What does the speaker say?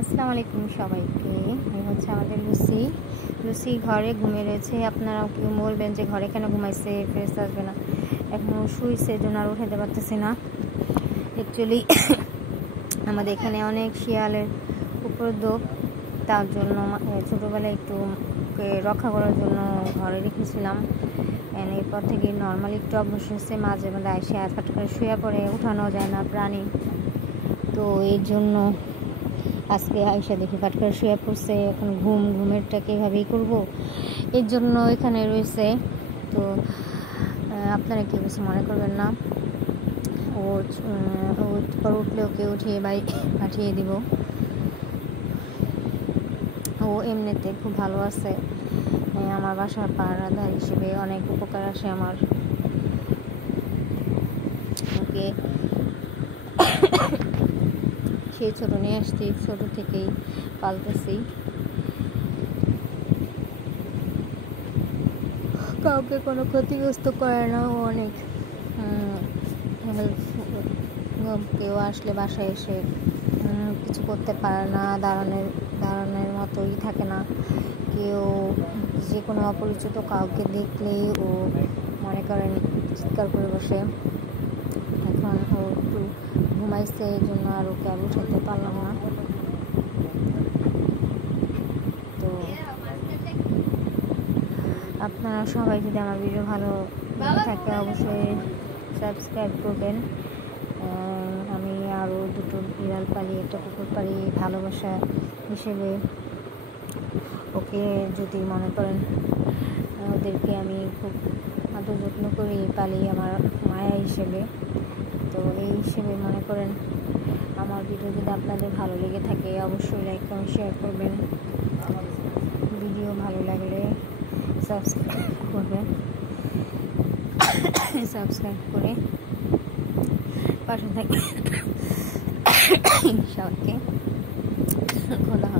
আসসালামু আলাইকুম সবাইকে। এই হচ্ছে আমাদের লুসি। লুসি ঘরে ঘুমিয়ে রয়েছে। আপনারাও কেউ বলবেন যে ঘরে কেন ঘুমাইছে, ফ্রেশ আসবে না। এখন শুইছে, এই জন্য আর উঠাতে পারতেছি না। অ্যাকচুয়ালি আমাদের এখানে অনেক শিয়ালের উপদ্রব, তার জন্য ছোটোবেলায় একটু রক্ষা করার জন্য ঘরে রেখেছিলাম। এরপর থেকে নর্মালি একটু অভ্যাস হচ্ছে, মাঝে মাঝে এসে ফট করে শুয়ে পড়ে, উঠানো যায় না প্রাণী। তো এই জন্য আজকে আয়সা দেখি ফাট করে শুয়ে পড়ছে। এখন ঘুমেরটাকে এভাবেই করবো, এর জন্য এখানে রয়েছে। তো আপনারা কেউ কিছু মনে করবেন না। ও উঠলে ওকে উঠিয়ে পাঠিয়ে দিব। ও এমনিতে খুব ভালো আছে। আমার বাসার পাহারাদার হিসেবে অনেক উপকার আসে আমার। ওকে সেই ছোটো নিয়ে আসছি, ছোটো থেকেই পালতেছি। কাউকে কোনো ক্ষতিগ্রস্ত করে না। ও অনেক হেল্পফুল। কেউ আসলে বাসায় এসে কিছু করতে পারে না, দাঁড়ানোর মতোই থাকে না। কেউ যে কোনো অপরিচিত কাউকে দেখলেই ও মনে করেন চিৎকার করে বসে। এখন ও একটু ঘুমাইছে, এই জন্য আর ওকে আর উঠাতে পারলাম না। তো আপনারা সবাই যদি আমার ভিডিও ভালো থাকে অবশ্যই সাবস্ক্রাইব করবেন। আমি আরও দুটো বিড়াল পালি, একটা কুকুর পালি ভালোবাসা হিসেবে। ওকে যদি মনে করেন ওদেরকে আমি খুব আদর যত্ন করি, পালি আমার মায়া হিসেবে। তো এই হিসেবে মনে করেন আমার ভিডিও যদি আপনাদের ভালো লেগে থাকে অবশ্যই লাইক কমেন্ট শেয়ার করবেন। ভিডিও ভালো লাগলে সাবস্ক্রাইব করবেন। সাবস্ক্রাইব করে পাশে থাকবেন সবাইকে। খোলা